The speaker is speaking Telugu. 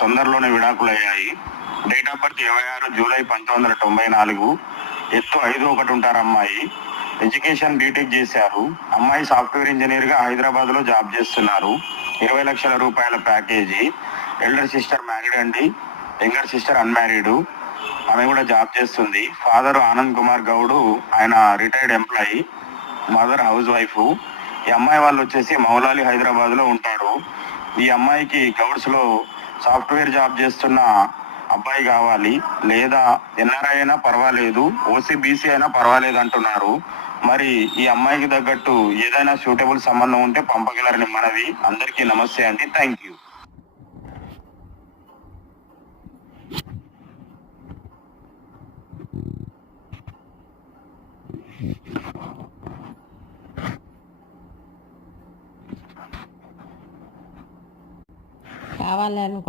తొందరలోనే విడాకులయ్యాయి. Date of birth 26 July 1994. ఎత్తు 5'1" ఉంటారు అమ్మాయి. ఎడ్యుకేషన్ బీటెక్ చేశారు. అమ్మాయి సాఫ్ట్వేర్ ఇంజనీర్ గా హైదరాబాద్ లో జాబ్ చేస్తున్నారు. 20 లక్షల రూపాయల ప్యాకేజీ. ఎల్డర్ సిస్టర్ మ్యారీడ్ అండి, యంగర్ సిస్టర్ అన్మ్యారీడ్. ఆమె కూడా జాబ్ చేస్తుంది. ఫాదర్ ఆనంద్ కుమార్ గౌడ్, ఆయన retired employee. Mother house wife. ఈ అమ్మాయి వాళ్ళు వచ్చేసి మౌలాలి హైదరాబాద్ లో ఉంటారు. ఈ అమ్మాయికి గౌడ్స్ లో సాఫ్ట్వేర్ జాబ్ చేస్తున్న అబ్బాయి కావాలి, లేదా ఎన్ఆర్ఐ అయినా పర్వాలేదు, ఓసీబీసీ అయినా పర్వాలేదు అంటున్నారు. మరి ఈ అమ్మాయికి తగ్గట్టు ఏదైనా సూటబుల్ సంబంధం ఉంటే పంపగలరని మనవి. అందరికీ నమస్తే అండి. Thank you. కావాలనుకున్న